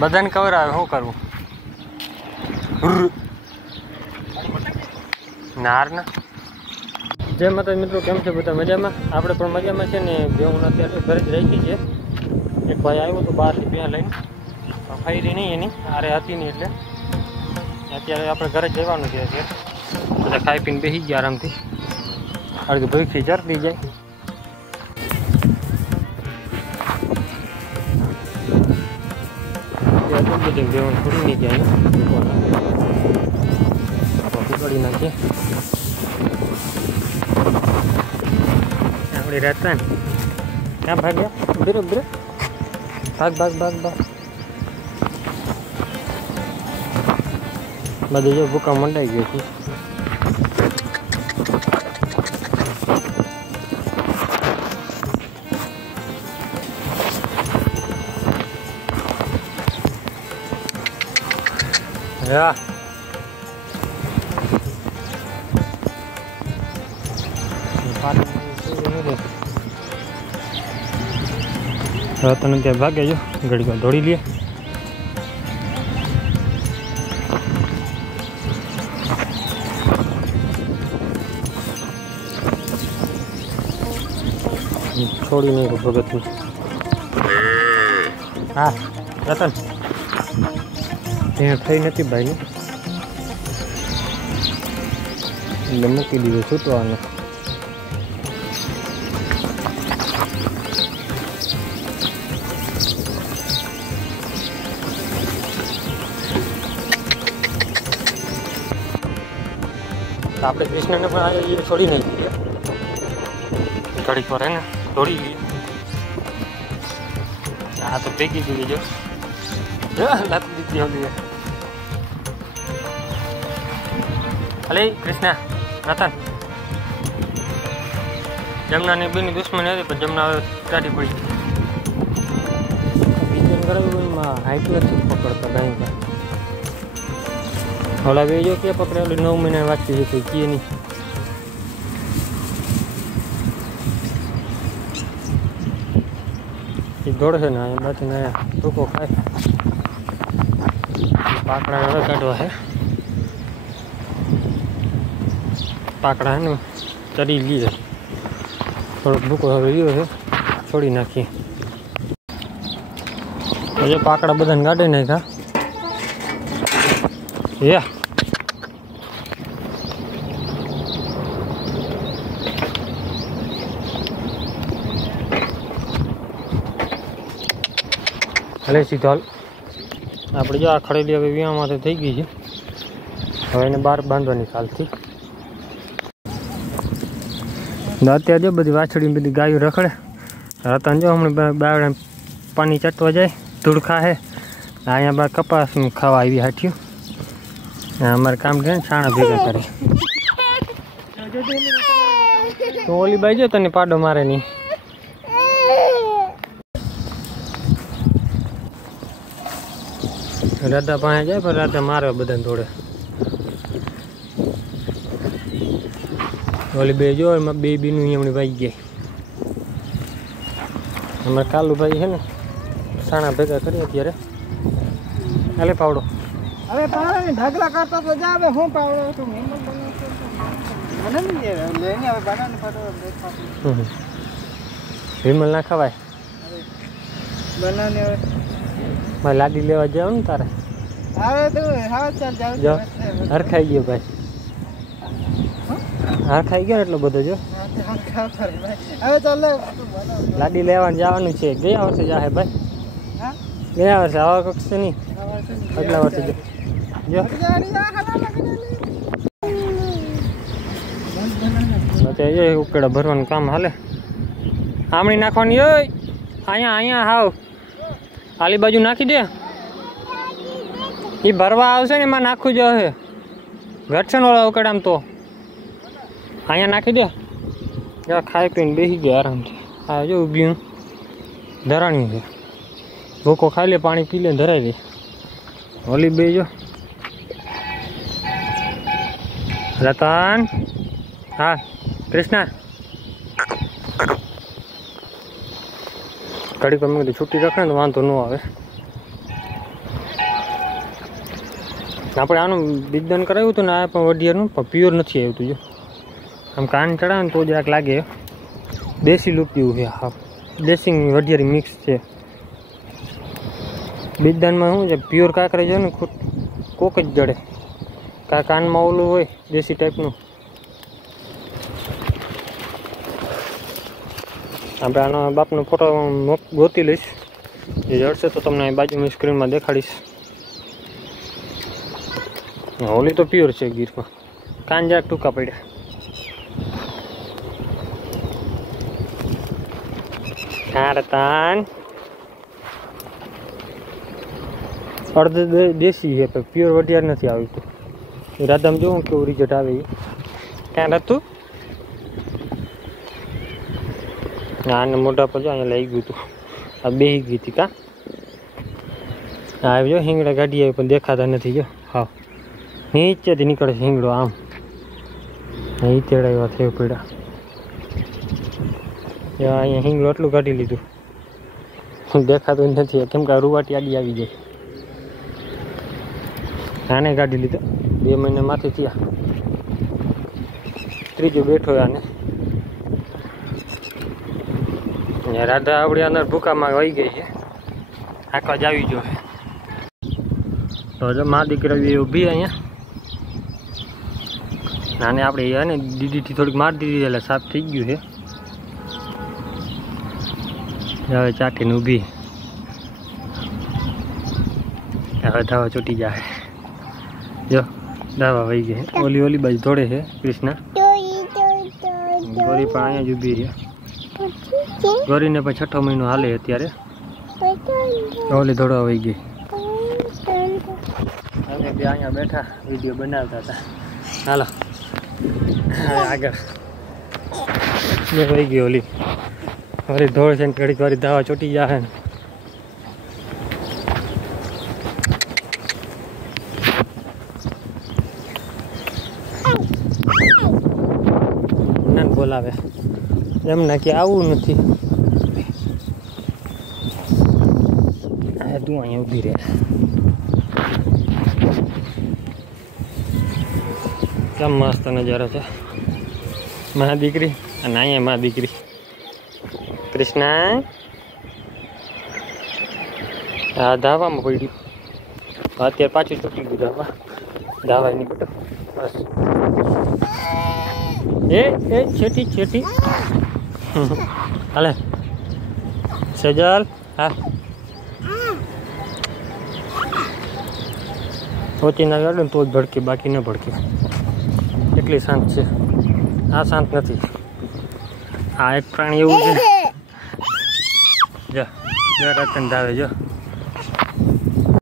બધાને ખબર આવે શું કરવું નાર ના જય માતા મિત્રો, કેમ છે બધા? મજામાં? આપણે પણ મજામાં છે ને. બેઉન અત્યારે ઘરે જ રાખી છે. એક ભાઈ આવ્યો તો બહારથી ત્યાં લઈને, ફરી નહીં એની આરે હતી નહીં, એટલે અત્યારે આપણે ઘરે જ જવાનું છે. અત્યારે બધા ખાઈ પીને બેસી ગયા આરામથી. અડધી ભૂખી જરતી જાય. બધું બેઉન થોડી નહીં જાય, પકડી નાખીએ. આપણી રહેતા ને ક્યાં ભાગ્યા? ઉભરે ઉભરે ભાગ ભાગ ભાગ ભાગ. બધું જો ભૂકા મંડાઈ ગયો છે. હા તને ત્યાં ભાગે જો ઘડી દોડી લે. છોડી નહીં ભગત. હા રતન ત્યાં થઈ નથી ભાઈને, એટલે મૂકી દીધું છૂટવાનું. આપણે કૃષ્ણને પણ એ છોડી નહીં દીધી, ઘડીક વાર હે ને દોડી લઈએ. હા તો ભેગી દીધી જો લાત દીધી હોલી. અલે કૃષ્ણ રતન, જમનાની બેની દુશ્મની હતી પણ જમના હવે કાઢી પડી. બીજન કરાવ્યું હાઈટ નથી પકડતા ગાય. ઓલા બે જો કે પકડે 9 મહિના વાંચી છે કોઈ કીએ નહીં. એ દોડશે ને એ બાકી ને ટૂંકો ખાય. પાકડા હવે કાઢવા છે. પાકડા હે ને ચરી લઈએ, થોડોક ભૂકો હવે રહ્યો છે, છોડી નાખીએ. હજુ પાકડા બધાને કાઢી નાખ્યા. Yeah. હલે સીધો આપણે જો આ ખડેલી હવે વિયામાંથી થઈ ગઈ છે. હવે એને બહાર બાંધવાની કાલથી. અત્યારે જો બધી વાછડી બધી ગાયો રખડે. રતન જો હમણાં બાવડે પાણી ચટવા જાય, ધૂળ ખાહે. અહીંયા બહાર કપાસનું ખાવા આવી હાઠ્યું. અમારે કામ છે ને છાણા ભેગા કરે. તો ઓલી બાઈ જો તને પાડો મારે નહીં. રાધા પાસે જાય પણ રાધા મારે બધાને થોડે. ઓલી બે જો એમાં બે બીનું એમની ભાઈ ગયા. અમારે કાલુભાઈ છે ને છાણા ભેગા કરીએ અત્યારે. હાલે પાવડો. અરે પાણી ઢગલા કરતા તો જાવે. હું પાવડો તો મહેમાન બનાવતો મને નહીં લેને હવે બનાવને ફટો. વિમલ ના ખવાય બનાવને હવે મારે લાડી લેવા જાવ ને તારે. હવે તો હા ચાલ જાવ. હર ખાઈ ગયો ભાઈ, હર ખાઈ ગયો એટલો બધો જો. હવે ચાલ લાડી લેવા જવાનું છે. ગયા વર્ષે જાહે ભાઈ. હા ગયા વર્ષે આવા વખતે નહીં, આગલા વર્ષે જો. ઉકેડા ભરવાનું કામ હાલે. આમણી નાખવાની હોય અહીંયા અહીંયા હાવ આલી બાજુ નાખી દે. એ ભરવા આવશે ને એમાં નાખવું જો હે ઘટશે ને ઓલા ઉકેડામાં તો અહીંયા નાખી દે. ખાઈ પીને બેસી ગયા આરામથી. હા જો ઊભી ધરાણી છે. ભૂકો ખાઈ લે, પાણી પી લે, ધરાઈ દે. ઓલી બે જો રતન. હા કૃષ્ણા ઘડીક મેં કીધું છૂટી રાખે ને તો વાંધો ન આવે. આપણે આનું બીજદાન કરાવ્યું હતું ને આ પણ વઢિયાનું પણ પ્યોર નથી આવ્યું હતું જો આમ કાન ચડાવે ને તો જરાક લાગે દેશી લુક જેવું છે હા દેશી વઢિયારી મિક્સ છે બીજદાનમાં શું છે પ્યોર કાંકરે છે ને કોક જ જડે કાનમાં ઓલું હોય દેશી ટાઈપનું આપણે આનો બાપનો ફોટો ગોતી લઈશ જે જડશે તો તમને બાજુની સ્ક્રીનમાં દેખાડીશ ઓલી તો પ્યોર છે ગીરમાં કાન જરાક ટૂંકા પડ્યા તાન અડધ દેશી છે પણ પ્યોર વઢિયાર નથી આવતું રાધામાં જોઉં કેવું રિઝલ્ટ આવે એ ક્યાં હતું આને મોઢા પર જો અહીંયા લઈ ગયું હતું આ બેસી ગઈ હતી કાં આવ્યો હિંગડા ગાડી આવી પણ દેખાતા નથી જો હા નીચેથી નીકળે છે હિંગડો આમ એ તેડા એવા થયો પડ્યા અહીંયા હિંગડો એટલું કાઢી લીધું દેખાતું નથી કેમ કે રૂવાટી આડી આવી જાય આને કાઢી લીધો 2 મહિના માથી થયા ત્રીજો બેઠો આને રાધા આવડી અંદર ભૂકામાં વહી ગઈ છે આખા જ આવી જોઈએ તો જો મા દીકરી ઊભી અહીંયા આને આપણે ને દીદીથી થોડીક મારી દીધી એટલે સાફ થઈ ગયું છે હવે ચાટીને ઊભી હવે ધાવા ચોટી જાય જો ધાવા વહી ગઈ ઓલી ઓલી બાજુ દોડે છે કૃષ્ણા ગોરી પણ અહીંયા જ ઊભી રહ્યા ગોરીને પણ 6ઠો મહિનો હાલે અત્યારે ઓલી દોડવા વહી ગઈ અમે બે અહીંયા બેઠા વિડીયો બનાવતા હતા હાલો આગળ વહી ગઈ ઓલી વળી દોડ છે ને ઘડીક વારી ધાવા ચોટી જાય ને બોલાવે એમને કે આવું નથી તું અહીંયા ઊભી રહે કેમ મસ્ત નજારો છે મા દીકરી અને અહીંયા મા દીકરી કૃષ્ણા હા ધાવામાં પડ્યું અત્યારે પાછું છૂટી ગયું ધાવા નહીં પડ્યો બસ એ છેટી હાલે સેજલ હા ઓછી ના ગાડો ને તો જ ભડકે બાકી ન ભડકે એટલી શાંત છે આ શાંત નથી આ એક પ્રાણી એવું છે જો રતન ધાવે જો